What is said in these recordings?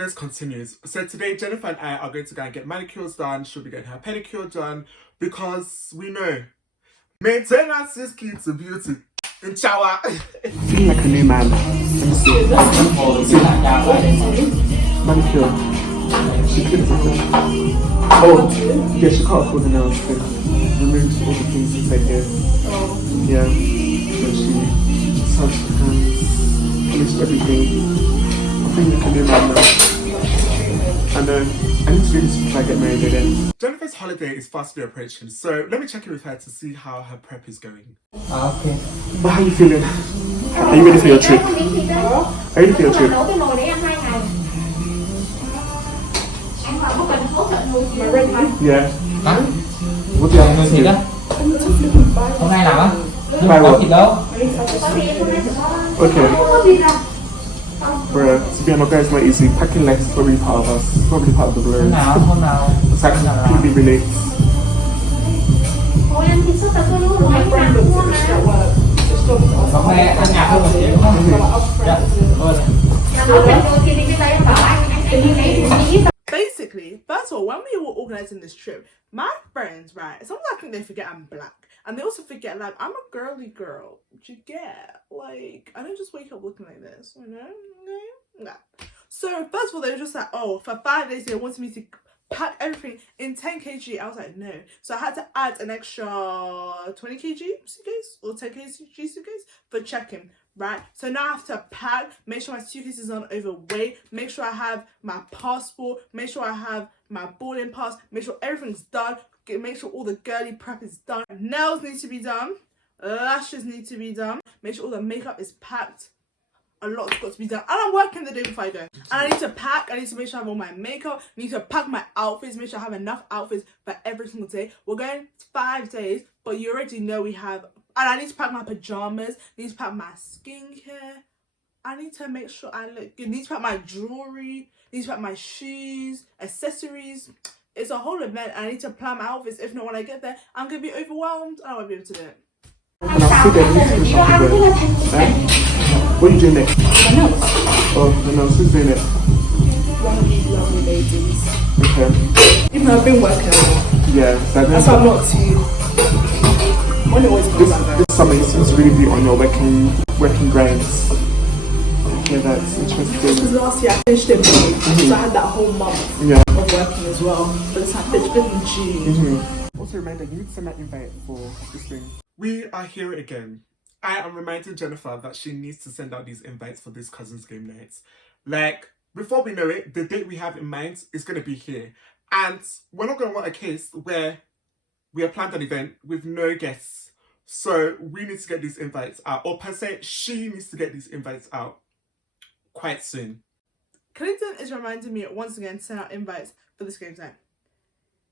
maintenance continues. So today, Jennifer and I are going to go and get manicures done. She'll be getting her pedicure done because we know maintenance is key to beauty. In shower. Feeling like a new man. Let me see. Manicure. She cleans it. Oh, yeah, she can't afford the nails thing. Removes all the things inside here. Oh. Yeah. So she touched the hands, finished everything. I think we can do that now. And I need to do this before I get married again. Jennifer's holiday is fastly approaching, so let me check in with her to see how her prep is going. Okay. But how are you feeling? Are you ready for your trip? Are you ready for your trip? Yeah. Hả? What do you have to do? Hôm nay làm á? Nhưng Bài mà có what? thịt đâu? Okay. Bruh, to be honest, guys, not easy. Packing life is probably part of us. It's probably part of the blur. Hôm nào? It's like completely relates. Hôm nay ăn nhạt hơn một tí đúng không? Dạ. Basically, first of all, when we were organising this trip, my friends, right, sometimes I think they forget I'm black. And they also forget, like, I'm a girly girl. Do you get? Like, I don't just wake up looking like this, you know? No. So, first of all, they were just like, oh, for 5 days, they wanted me to pack everything in 10 kg. I was like, no. So, I had to add an extra 20 kg suitcase or 10 kg suitcase for check-in, right? So, now I have to pack, make sure my suitcase is not overweight, make sure I have my passport, make sure I have my boarding pass, make sure everything's done, make sure all the girly prep is done, nails need to be done, lashes need to be done, make sure all the makeup is packed, a lot's got to be done, and I'm working the day before I go, and I need to pack, I need to make sure I have all my makeup, I need to pack my outfits, make sure I have enough outfits for every single day. We're going 5 days, but you already know we have, and I need to pack my pajamas, I need to pack my skincare, I need to make sure I look good, I need to pack my jewelry, I need to pack my shoes, accessories. It's a whole event. I need to plan my outfits. If not, when I get there, I'm going to be overwhelmed. I won't be able to do it. And I'll see them next to something. What are you doing next? Oh, no, who's doing it? One of these lovely ladies. Okay. Even though I've been working a lot. Yeah. That's why I'm not too... When it always goes like that. This summer you seem to really be on your working grinds. Yeah, that's interesting. Because last year I finished in May, so I had that whole month of working as well. But it's been in June. Also, reminder, you need to send that invite for this thing. We are here again. I am reminding Jennifer that she needs to send out these invites for this cousins game nights. Like, before we know it, the date we have in mind is going to be here. And we're not going to want a case where we have planned an event with no guests. So we need to get these invites out. Or per se, she needs to get these invites out quite soon. Clinton is reminding me once again to send out invites for this game night.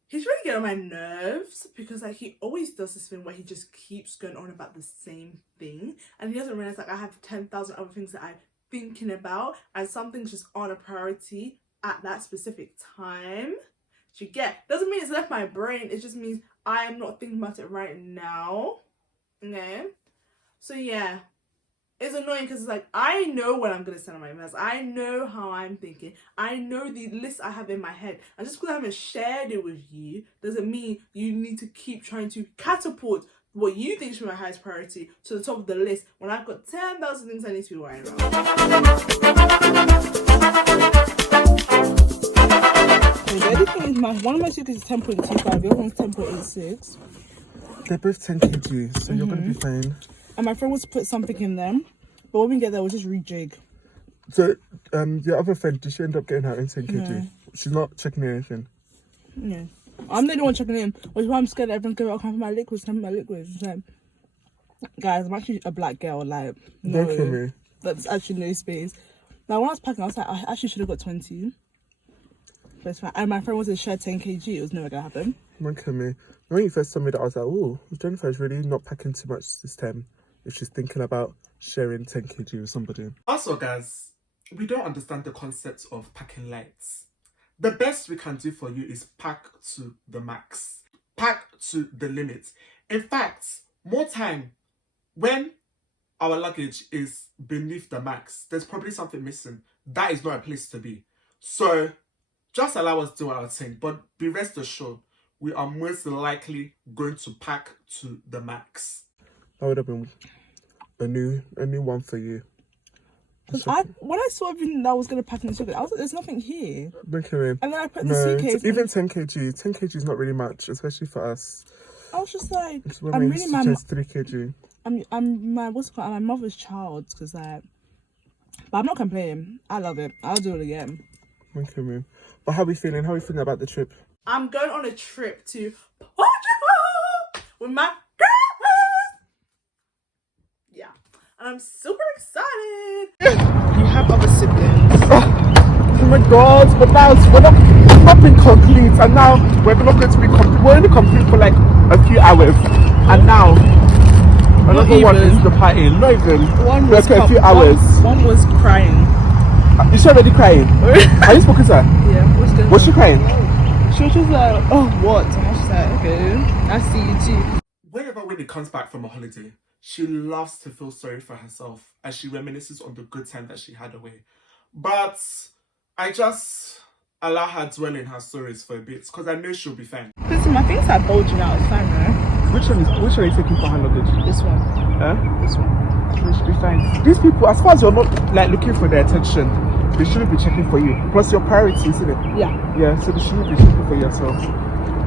He's really getting on my nerves because like he always does this thing where he just keeps going on about the same thing and he doesn't realize like I have 10,000 other things that I'm thinking about and something's just on a priority at that specific time. Do you get? Doesn't mean it's left my brain, it just means I am not thinking about it right now. Okay? So yeah. It's annoying because it's like, I know what I'm going to send on my emails. I know how I'm thinking. I know the list I have in my head. And just because I haven't shared it with you, doesn't mean you need to keep trying to catapult what you think should be my highest priority to the top of the list when I've got 10,000 things I need to be worrying about. Okay, the only thing is one of my suitcases is 10.25, the other one's 10.86. They're both 10 kg, so you're going to be fine. And my friend wants to put something in them, but when we get there, we'll just rejig. So, your other friend, did she end up getting her own 10 kg? No. She's not checking anything? No. I'm the only one checking in, which is why I'm scared that everyone's going to come for my liquids, It's like, guys, I'm actually a black girl, like, no. Don't kill me. There's actually no space. Now, when I was packing, I was like, I actually should have got 20. But it's fine. And my friend wanted to share 10 kg, it was never going to happen. Don't kill me. When you first told me that, I was like, oh, Jennifer's really not packing too much this time. If she's thinking about sharing 10 kg with somebody. Also, guys, we don't understand the concept of packing lights. The best we can do for you is pack to the max. Pack to the limit. In fact, more time, when our luggage is beneath the max, there's probably something missing. That is not a place to be. So just allow us to do our thing, but be rest assured, we are most likely going to pack to the max. That would have been a new one for you. Because when I saw everything that I was going to pack in the suitcase, I was like, there's nothing here. Okay, and then I put the suitcase. Even 10 kg. 10 kg is not really much, especially for us. I was just like, I'm really my 3 kg. I'm my my mother's child, because but I'm not complaining. I love it. I'll do it again. Okay, man. But how are we feeling? How are we feeling about the trip? I'm going on a trip to Portugal with my girlfriend. Yeah, and I'm super excited. You have other siblings. Oh my god! But now we're not being complete, and now we're not going to be complete. We're only complete for like a few hours, and now another one is the party. Not even. One was a few hours. One was crying. Is she already crying? Are you spoken to her? Yeah. What's going Was she crying? She was just like, oh, what? And I was just like, okay, I see you too. Whenever Whitney comes back from a holiday, she loves to feel sorry for herself as she reminisces on the good time that she had away. But I just allow her dwell in her stories for a bit because I know she'll be fine. Listen, my things are bulging out. It's fine, right? Which one are you taking for her luggage? This one. This one. She should be fine. These people, as far as you're not like looking for their attention, they shouldn't be checking for you. Plus your priority, isn't it? Yeah. Yeah, so they shouldn't be checking for yourself.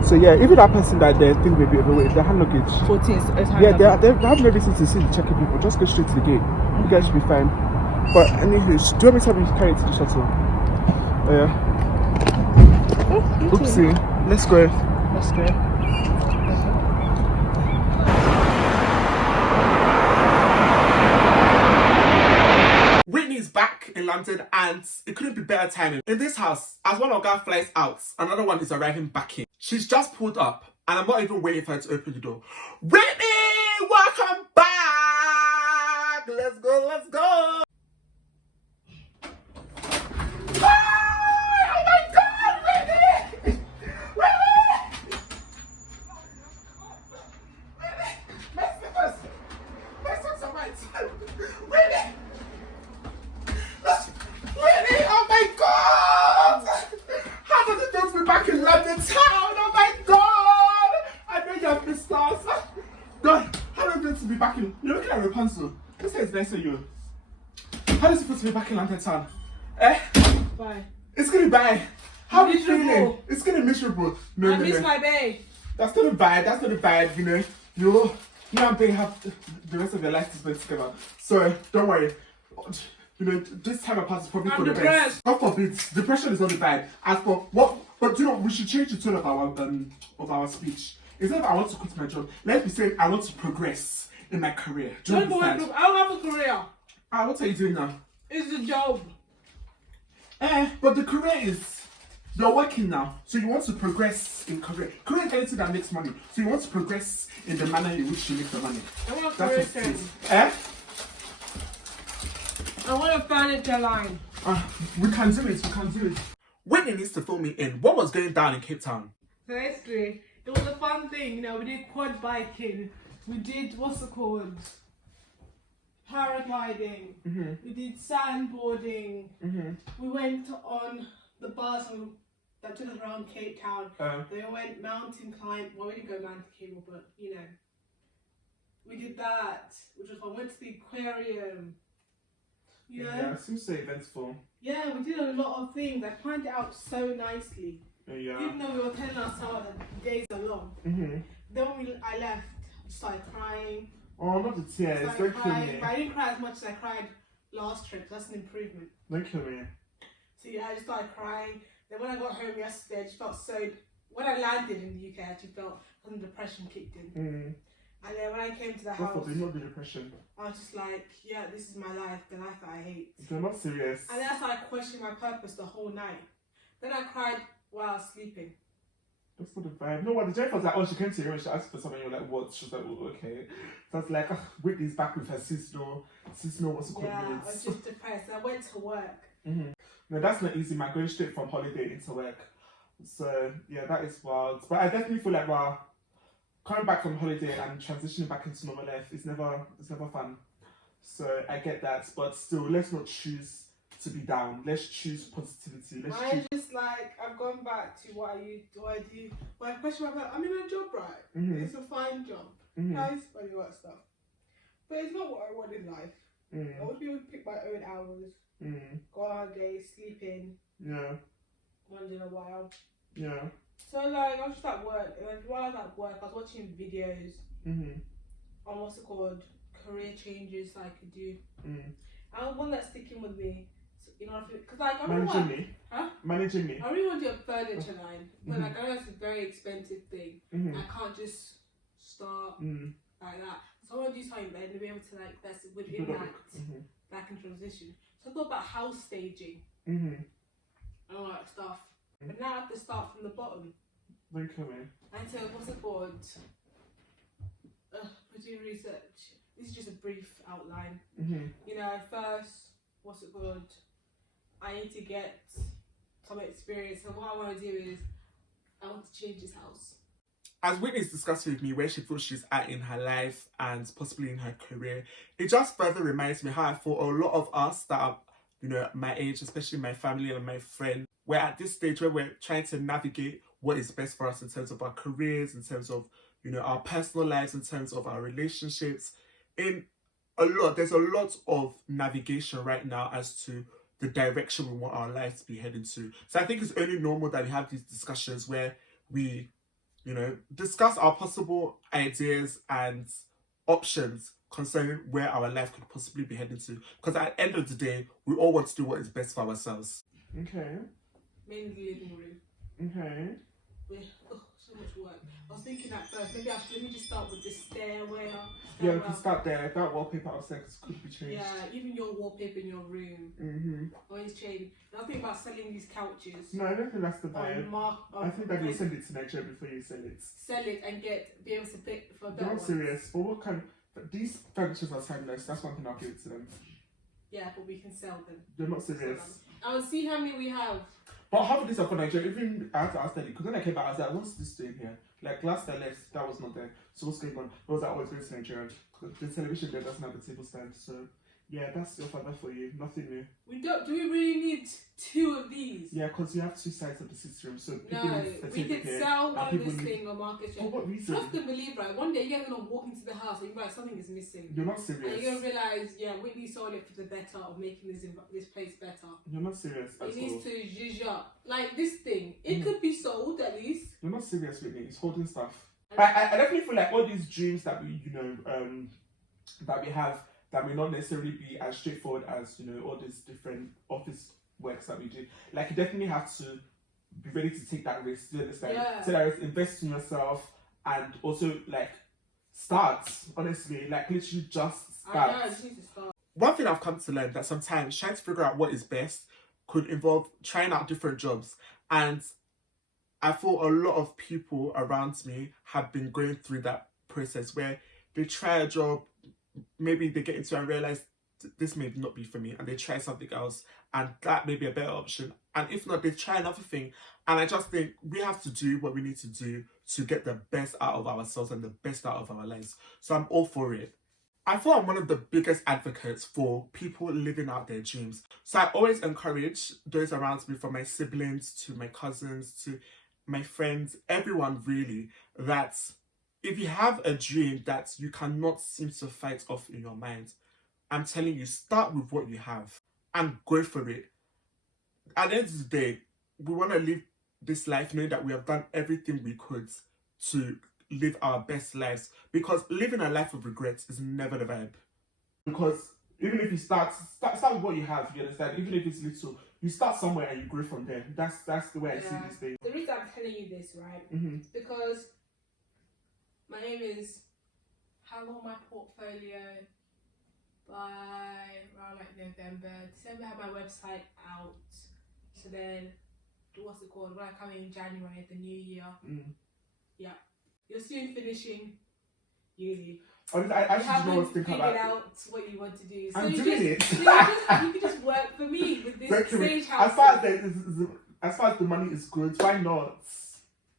So yeah, even that person that they think may be overweight, their hand luggage. 14 is hand luggage. They have no reason to see the checking people. Just go straight to the gate. You guys should be fine. But anywho, do you want me to have you carry it to the shuttle? Oh yeah. Oh, oopsie. Let's go. Let's go. Whitney's back in London and it couldn't be better timing. In this house, as one of our guys flies out, another one is arriving back in. She's just pulled up and I'm not even waiting for her to open the door. Whitney, welcome back! Let's go, let's go! Oh my God, Whitney! Whitney! My slippers! My socks are white! Whitney! Really? Oh my God! How does it feel to be back in London town? Oh my God! I know you have missed us. God, how does it feel to be back in? You're looking at Rapunzel. This hair is nice on you. How does it feel to be back in London town? Bye. It's gonna be bye. How are you Miserable. feeling? It's gonna be miserable. No, I miss my bae. That's not a bad. That's not a bad. You know, you and bae have the rest of your life to spend together. So don't worry. You know, this time apart is probably for the best. God forbid, depression is not bad. As for what, but you know, we should change the tone of our speech. Instead of I want to quit my job, let's be saying I want to progress in my career. Do you understand? I don't have a career. What are you doing now? It's the job. But the career is you're working now, so you want to progress in career. Career is anything that makes money, so you want to progress in the manner in which you make the money. I want a That's career what it is. I want a furniture line. We can do it. We can do it. Whitney needs to fill me in. What was going down in Cape Town? Firstly, it was a fun thing. You know, we did quad biking. We did what's it called? Paragliding. Mm-hmm. We did sandboarding. Mm-hmm. We went on the bus that took us around Cape Town. They went mountain climb. Well, we didn't go mountain cable, but you know, we did that. Which was fun. Went to the aquarium. You know? Yeah, it seems so eventful. Yeah, we did a lot of things. I planned it out so nicely. Yeah. Even though we were telling ourselves that the days are long. Mm-hmm. Then when I left, I started crying. Oh, not the tears. Don't kill me. But I didn't cry as much as I cried last trip. That's an improvement. Don't kill me. So yeah, I just started crying. Then when I got home yesterday, I just felt so... When I landed in the UK, I actually felt some depression kicked in. Mm. And then when I came to the house, not the depression. I was just like, yeah, this is my life, the life that I hate. You're not serious. And then I started questioning my purpose the whole night. Then I cried while I was sleeping. That's not a vibe. No, what the joke was like, oh, she came to you and she asked for something. You're like, what? She was like, oh, okay. So I was like, Whitney's back with her seasonal, what's it called? Yeah, I was just depressed. I went to work. Mm-hmm. No, that's not easy, man. Going straight from holiday into work. So yeah, that is wild. But I definitely feel like coming back from holiday and transitioning back into normal life is never fun. So I get that, but still, let's not choose to be down. Let's choose positivity. Let's Mine's choose. just like I've gone back to what I do. My question about I'm in a job, right? Mhm. It's a fine job. Mhm. Nice, money, work stuff. But it's not what I want in life. I want to be able to pick my own hours, go on holidays, sleep in. Yeah. Once in a while. Yeah. So like I was just at work, and while I was at work, I was watching videos on what's it called, career changes I could do. And one that's sticking with me, you know, because like I really Managing want, me. huh? Managing me. I really want to do a furniture line, but like I know it's a very expensive thing. I can't just start like that. So I want to do something then to be able to like that's within that that can transition. So I thought about house staging and all that stuff. But now I have to start from the bottom. Okay. And so what's it called? We're doing research. This is just a brief outline. You know, first, what's it called? I need to get some experience. And what I want to do is, I want to change this house. As Whitney's discussed with me where she feels she's at in her life and possibly in her career, it just further reminds me how I feel a lot of us that are, you know, my age, especially my family and my friends, we're at this stage where we're trying to navigate what is best for us in terms of our careers, in terms of, you know, our personal lives, in terms of our relationships. There's a lot of navigation right now as to the direction we want our lives to be heading to. So I think it's only normal that we have these discussions where we, you know, discuss our possible ideas and options concerning where our life could possibly be heading to. Because at the end of the day, we all want to do what is best for ourselves. Okay. Mainly the living room. Okay. So much work. I was thinking at first, maybe let me just start with the stairwell. Yeah, we can start there. That wallpaper upstairs could be changed. Yeah, even your wallpaper in your room. Always change. And I was thinking about selling these couches. No, I don't think that's the vibe. I think that you'll send it to Nigeria before you sell it. Sell it and be able to pick for a better They're not one. serious. But what kind of... These furnitures are timeless. That's one thing I'll give it to them. Yeah, but we can sell them. They're not serious. I'll see how many we have. But half of this are for Nigeria. Even I had to ask Daddy, because when I came back, I was like, what's this doing here? Like last I left, that was not there. So what's going on? I was like, oh, it's going to Nigeria. The television there doesn't have a table stand. So yeah, that's your father for you. Nothing new. Do we really need 2 of these? Yeah, because you have 2 sides of the system. So people we could sell one of this thing on market share. For what reason? Trust and believe, right? One day you're gonna walk into the house and you're like, something is missing. You're not serious. And you're gonna realize, yeah, Whitney sold it for the better of making this place better. You're not serious at all. It needs to zhuzh up. Like this thing, it could be sold at least. You're not serious, Whitney. It's holding stuff. I definitely feel like all these dreams that we, you know, that we have, that may not necessarily be as straightforward as, you know, all these different office works that we do. Like, you definitely have to be ready to take that risk. Do you understand? Yeah. So that is invest in yourself and also like start. Honestly, like literally just start. I know, I just need to start. One thing I've come to learn that sometimes trying to figure out what is best could involve trying out different jobs, and I feel a lot of people around me have been going through that process where they try a job, maybe they get into it and realize this may not be for me, and they try something else and that may be a better option, and if not, they try another thing. And I just think we have to do what we need to do to get the best out of ourselves and the best out of our lives. So I'm all for it. I feel I'm one of the biggest advocates for people living out their dreams. So I always encourage those around me, from my siblings to my cousins to my friends, everyone really, that if you have a dream that you cannot seem to fight off in your mind, I'm telling you, start with what you have and go for it. At the end of the day, we want to live this life knowing that we have done everything we could to live our best lives, because living a life of regrets is never the vibe. Because even if you start with what you have, you understand, even if it's little, you start somewhere and you grow from there. That's the way I see this thing. The reason I'm telling you this, right, is because my aim is have all my portfolio by around like November. December, have my website out. So then, what's it called? When I come in January, the new year. Yeah. You're soon finishing uni. I actually don't think about figured out what you want to do. So I'm you doing it. So you can just work for me with this stage house. As far as the money is good, why not?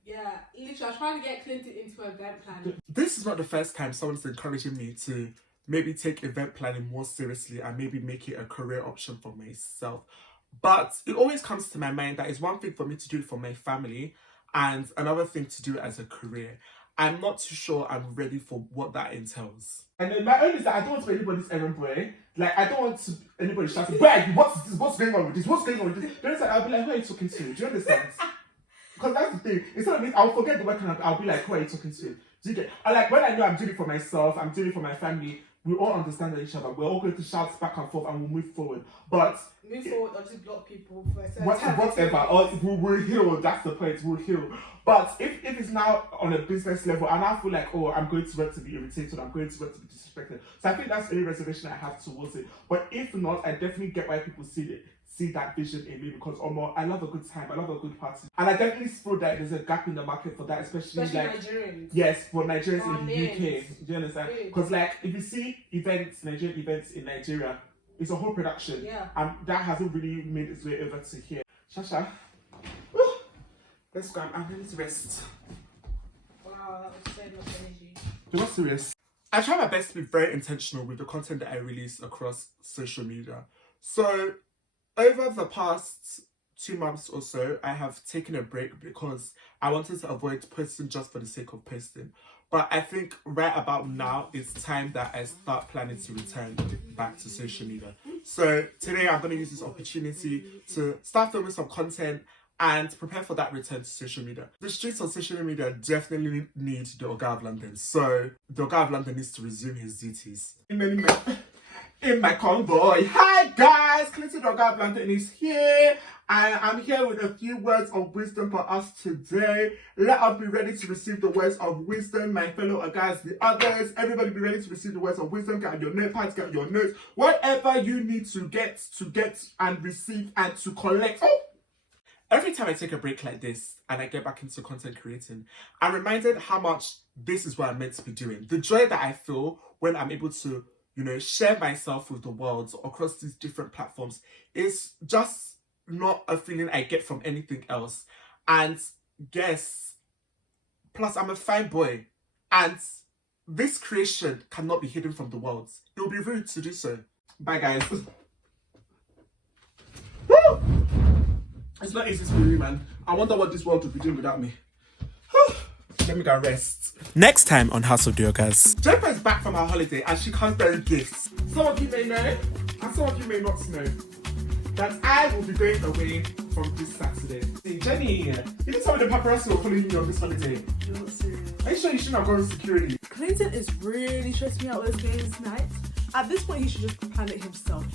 Yeah, literally, I was trying to get Clinton into an event plan. This is not the first time someone's encouraging me to maybe take event planning more seriously and maybe make it a career option for myself. But it always comes to my mind that it's one thing for me to do it for my family and another thing to do it as a career. I'm not too sure I'm ready for what that entails. And then my own is that I don't want to be anybody's errand boy. Like, I don't want anybody shouting, "Where? What's this? What's going on with this? What's going on with this?" Then it's like, I'll be like, "Who are you talking to?" Do you understand? Because that's the thing. Instead of me, I'll forget the work and I'll be like, "Who are you talking to?" Do you get? I like when I know I'm doing it for myself, I'm doing it for my family. We all understand each other. We're all going to shout back and forth and we'll move forward. But move forward or just block people for a certain whatever, or we'll heal. That's the point. We'll heal. But if it's now on a business level, and I feel like, oh, I'm going to work to be irritated, I'm going to work to be disrespected. So I think that's the only reservation I have towards it. But if not, I definitely get why people see that vision in me because I love a good time, I love a good party. And I definitely feel that there's a gap in the market for that, especially like Nigerians. Yes, for Nigerians in the UK. Do you understand? Because like if you see Nigerian events in Nigeria, it's a whole production. Yeah. And that hasn't really made its way over to here. Shasha. Let's go. I'm ready to rest. Wow, that was so much energy. You're not serious. I try my best to be very intentional with the content that I release across social media. So over the past 2 months or so, I have taken a break because I wanted to avoid posting just for the sake of posting. But I think right about now, it's time that I start planning to return back to social media. So today I'm going to use this opportunity to start filming some content and prepare for that return to social media. The streets on social media definitely need the OGA of London. So the OGA of London needs to resume his duties. In my convoy. Hi guys, Clinton OGA of London is here. And I'm here with a few words of wisdom for us today. Let us be ready to receive the words of wisdom, my fellow OGAs, the others. Everybody be ready to receive the words of wisdom. Get your notepads, get your notes. Whatever you need to get and receive and to collect. Oh! Every time I take a break like this and I get back into content creating, I'm reminded how much this is what I'm meant to be doing. The joy that I feel when I'm able to, share myself with the world across these different platforms is just not a feeling I get from anything else. And yes, plus I'm a fine boy. And this creation cannot be hidden from the world. It would be rude to do so. Bye guys. Woo! It's not easy for me, man. I wonder what this world would be doing without me. Let me go rest. Next time on House of the OGAS. Jennifer is back from her holiday and she comes bearing gifts. Some of you may know, and some of you may not know, that I will be going away from this Saturday. Hey, Jenny, you didn't tell me the paparazzi were following you on this holiday. You're not serious. Are you sure you shouldn't have gone with security? Clinton is really stressing me out with his games tonight. At this point, he should just plan it himself.